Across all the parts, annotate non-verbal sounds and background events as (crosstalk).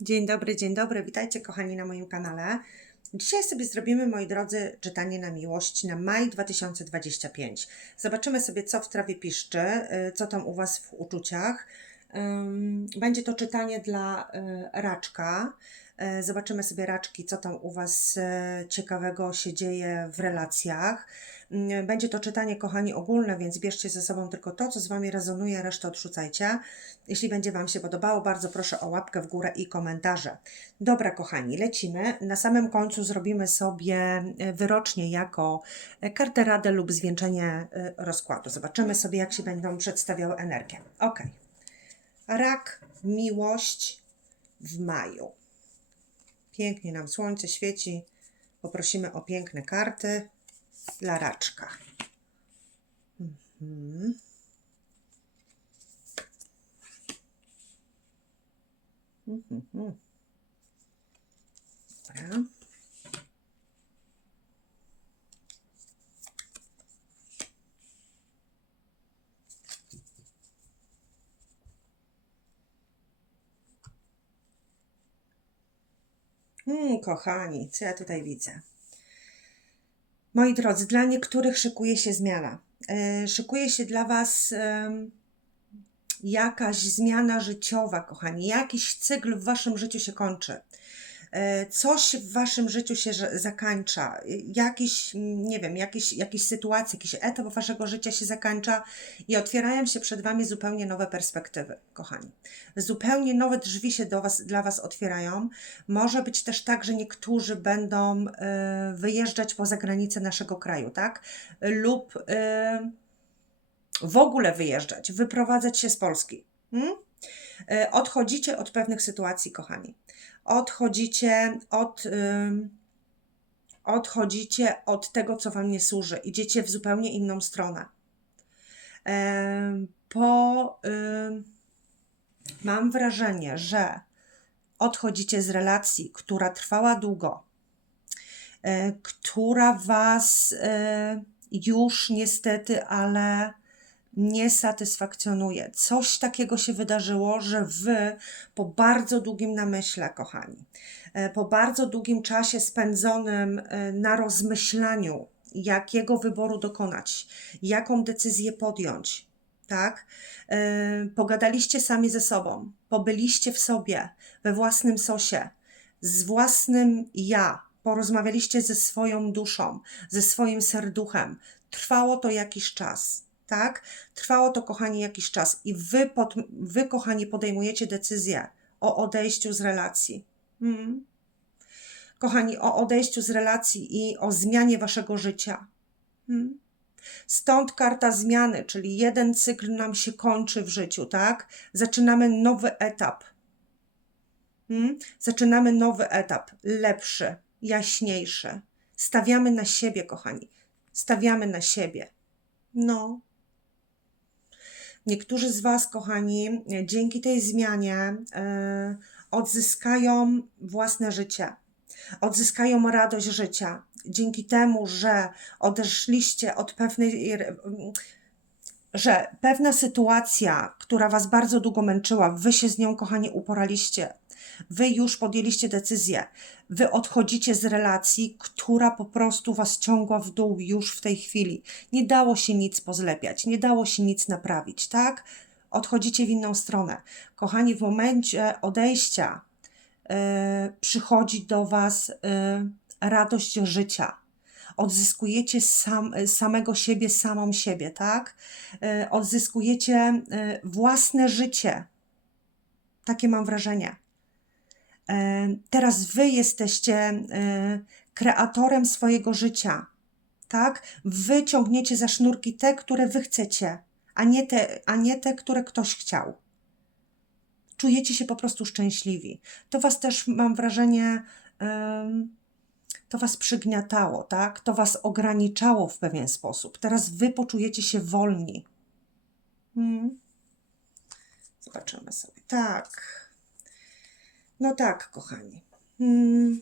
Dzień dobry, dzień dobry. Witajcie kochani na moim kanale. Dzisiaj sobie zrobimy, moi drodzy, czytanie na miłość na maj 2025. Zobaczymy sobie, co w trawie piszczy, y, co tam u Was w uczuciach. Będzie to czytanie dla y, raczka. Y, Zobaczymy sobie raczki, co tam u Was y, ciekawego się dzieje w relacjach. Ym, Będzie to czytanie, kochani, ogólne, więc bierzcie ze sobą tylko to, co z Wami rezonuje, resztę odrzucajcie. Jeśli będzie Wam się podobało, bardzo proszę o łapkę w górę i komentarze. Dobra, kochani, lecimy. Na samym końcu zrobimy sobie e, wyrocznie jako e, kartę radę lub zwieńczenie e, rozkładu. Zobaczymy sobie, jak się będą przedstawiały energie. Ok. Rak, miłość w maju. Pięknie nam słońce świeci. Poprosimy o piękne karty dla raczka. Mhm. Mhm. Dobra. Kochani, co ja tutaj widzę? Moi drodzy, dla niektórych szykuje się zmiana. E, szykuje się dla Was jakaś zmiana życiowa, kochani. Jakiś cykl w Waszym życiu się kończy. E, Coś w Waszym życiu się zakańcza. Jakiś, nie wiem, jakiś, jakiś sytuacja, jakiś etap Waszego życia się zakańcza i otwierają się przed Wami zupełnie nowe perspektywy, kochani. Zupełnie nowe drzwi się do was, dla Was otwierają. Może być też tak, że niektórzy będą e, wyjeżdżać poza granice naszego kraju, tak? Lub e, w ogóle wyjeżdżać, wyprowadzać się z Polski. Hmm? E, Odchodzicie od pewnych sytuacji, kochani. Odchodzicie od. odchodzicie od tego, co Wam nie służy. Idziecie w zupełnie inną stronę. Em, Po. mam wrażenie, że odchodzicie z relacji, która trwała długo, e, która Was e, już niestety, ale nie satysfakcjonuje. Coś takiego się wydarzyło, że Wy po bardzo długim namyśle, kochani, e, po bardzo długim czasie spędzonym e, na rozmyślaniu, jakiego wyboru dokonać, jaką decyzję podjąć, tak? E, Pogadaliście sami ze sobą, pobyliście w sobie, we własnym sosie, z własnym ja, porozmawialiście ze swoją duszą, ze swoim serduchem. Trwało to jakiś czas, tak? Trwało to, kochani, jakiś czas i wy, pod, wy kochani, podejmujecie decyzję o odejściu z relacji. Mm. Kochani, o odejściu z relacji i o zmianie waszego życia. Mm. Stąd karta zmiany, czyli jeden cykl nam się kończy w życiu, tak? Zaczynamy nowy etap. Mm? Zaczynamy nowy etap, lepszy, jaśniejszy. Stawiamy na siebie, kochani. Stawiamy na siebie. No. Niektórzy z Was, kochani, dzięki tej zmianie e, odzyskają własne życie, odzyskają radość życia. Dzięki temu, że odeszliście od pewnej, że pewna sytuacja, która Was bardzo długo męczyła, Wy się z nią, kochani, uporaliście. Wy już podjęliście decyzję. Wy odchodzicie z relacji, która po prostu Was ciągła w dół już w tej chwili. Nie dało się nic pozlepiać, nie dało się nic naprawić, tak? Odchodzicie w inną stronę. Kochani, w momencie odejścia e, przychodzi do Was e, radość życia. Odzyskujecie sam, samego siebie, samą siebie, tak? E, odzyskujecie e, własne życie. Takie mam wrażenie. E, Teraz wy jesteście e, kreatorem swojego życia, tak? Wy ciągniecie za sznurki te, które wy chcecie, a nie te, a nie te które ktoś chciał. Czujecie się po prostu szczęśliwi. To was też, mam wrażenie, to was przygniatało, tak? To was ograniczało w pewien sposób. Teraz wy poczujecie się wolni. Hmm. Zobaczymy sobie. Tak. No tak, kochani. Mm.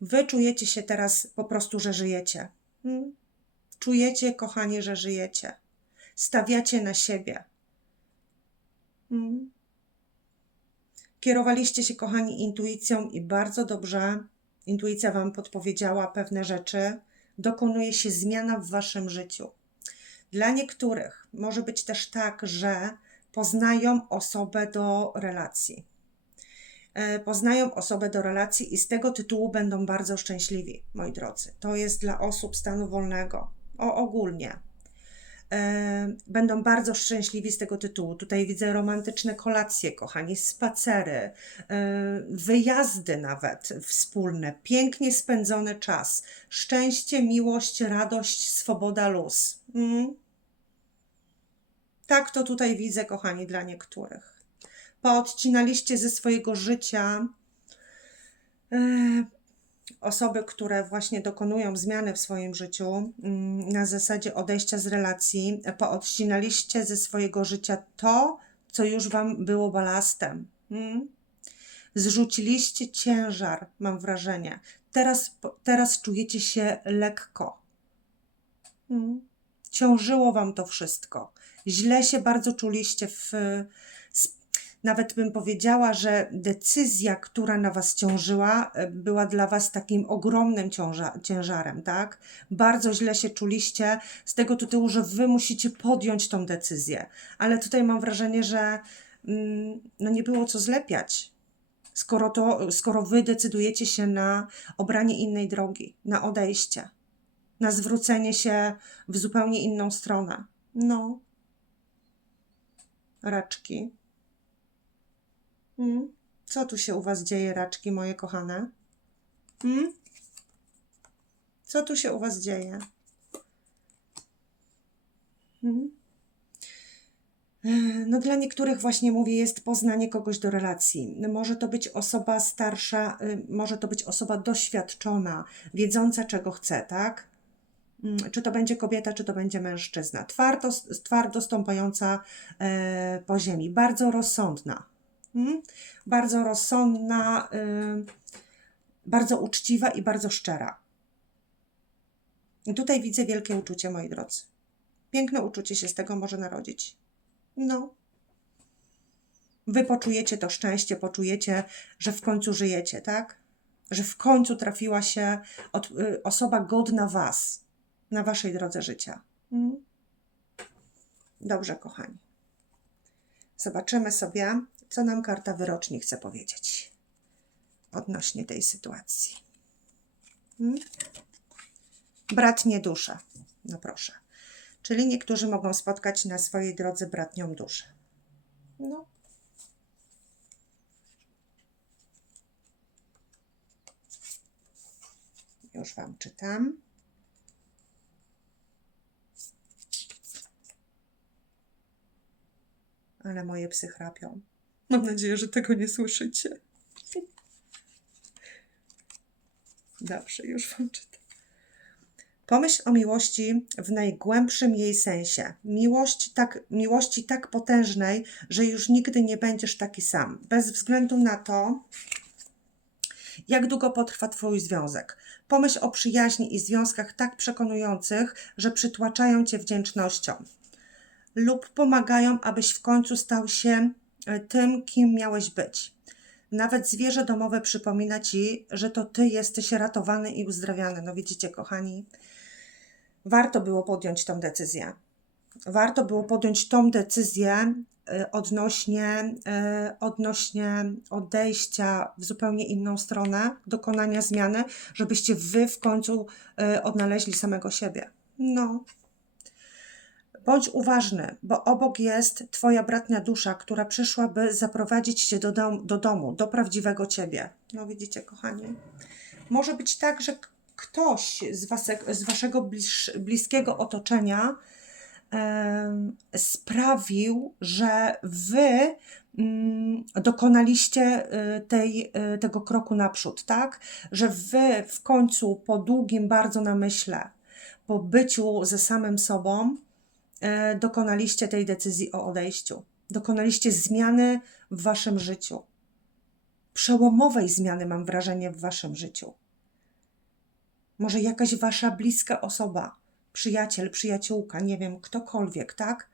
Wy czujecie się teraz po prostu, że żyjecie. Mm. Czujecie, kochani, że żyjecie. Stawiacie na siebie. Mm. Kierowaliście się, kochani, intuicją i bardzo dobrze intuicja Wam podpowiedziała pewne rzeczy. Dokonuje się zmiana w Waszym życiu. Dla niektórych może być też tak, że poznają osobę do relacji. E, Poznają osobę do relacji i z tego tytułu będą bardzo szczęśliwi, moi drodzy. To jest dla osób stanu wolnego. O, ogólnie. E, Będą bardzo szczęśliwi z tego tytułu. Tutaj widzę romantyczne kolacje, kochani, spacery, e, wyjazdy nawet wspólne, pięknie spędzony czas, szczęście, miłość, radość, swoboda, luz. Mm. Tak to tutaj widzę, kochani, dla niektórych. Poodcinaliście ze swojego życia e, osoby, które właśnie dokonują zmiany w swoim życiu mm, na zasadzie odejścia z relacji. Poodcinaliście ze swojego życia to, co już Wam było balastem. Mm. Zrzuciliście ciężar, mam wrażenie. Teraz, teraz czujecie się lekko. Mm. Ciążyło Wam to wszystko źle się bardzo czuliście w. Nawet bym powiedziała, że decyzja, która na Was ciążyła, była dla Was takim ogromnym ciąża, ciężarem, tak? Bardzo źle się czuliście z tego tytułu, że Wy musicie podjąć tą decyzję. Ale tutaj mam wrażenie, że mm, no nie było co zlepiać. Skoro, to, skoro Wy decydujecie się na obranie innej drogi, na odejście, na zwrócenie się w zupełnie inną stronę. No, raczki. Hmm? Co tu się u Was dzieje, raczki moje kochane? Hmm? Co tu się u Was dzieje? E, No dla niektórych właśnie mówię, jest poznanie kogoś do relacji. Może to być osoba starsza, y, może to być osoba doświadczona, wiedząca czego chce, tak? Mm, czy to będzie kobieta, czy to będzie mężczyzna. Twardo, twardo stąpająca e, po ziemi, bardzo rozsądna. Mm? Bardzo rozsądna, y, bardzo uczciwa i bardzo szczera. I tutaj widzę wielkie uczucie, moi drodzy. Piękne uczucie się z tego może narodzić. No. Wy poczujecie to szczęście, poczujecie, że w końcu żyjecie, tak? Że w końcu trafiła się od, y, osoba godna Was na Waszej drodze życia. Mm. Dobrze, kochani. Zobaczymy sobie, co nam karta wyroczni chce powiedzieć odnośnie tej sytuacji. Mm. Bratnie dusze. No proszę. Czyli niektórzy mogą spotkać na swojej drodze bratnią duszę. No. Już Wam czytam. Ale moje psy chrapią. Mam nadzieję, że tego nie słyszycie. Dobrze, już Wam czytam. Pomyśl o miłości w najgłębszym jej sensie. Miłość tak, miłości tak potężnej, że już nigdy nie będziesz taki sam. Bez względu na to, jak długo potrwa Twój związek. Pomyśl o przyjaźni i związkach tak przekonujących, że przytłaczają Cię wdzięcznością lub pomagają, abyś w końcu stał się tym, kim miałeś być. Nawet zwierzę domowe przypomina ci, że to ty jesteś ratowany i uzdrawiany. No widzicie, kochani, warto było podjąć tą decyzję. Warto było podjąć tą decyzję e, odnośnie, e, odnośnie odejścia w zupełnie inną stronę, dokonania zmiany, żebyście wy w końcu e, odnaleźli samego siebie. No, Bądź uważny, bo obok jest Twoja bratnia dusza, która przyszła, by zaprowadzić Cię do, dom, do domu, do prawdziwego Ciebie. No widzicie, kochani. Może być tak, że ktoś z, z Waszego bliż, bliskiego otoczenia sprawił, że Wy mm, dokonaliście y, tej, y, tego kroku naprzód, tak? Że Wy w końcu po długim bardzo namyśle, po byciu ze samym sobą, dokonaliście tej decyzji o odejściu. Dokonaliście zmiany w waszym życiu. Przełomowej zmiany, mam wrażenie, w waszym życiu. Może jakaś wasza bliska osoba, przyjaciel, przyjaciółka, nie wiem, ktokolwiek, tak?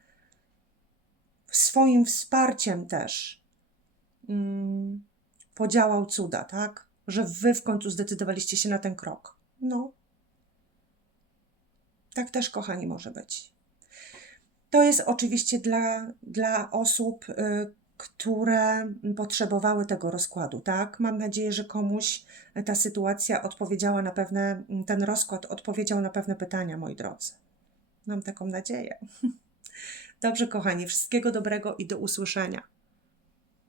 Swoim wsparciem też mm, podziałał cuda, tak? Że wy w końcu zdecydowaliście się na ten krok. No. Tak też, kochani, może być. To jest oczywiście dla, dla osób, y, które potrzebowały tego rozkładu, tak? Mam nadzieję, że komuś ta sytuacja odpowiedziała na pewne, ten rozkład odpowiedział na pewne pytania, moi drodzy. Mam taką nadzieję. (laughs) Dobrze, kochani, wszystkiego dobrego i do usłyszenia.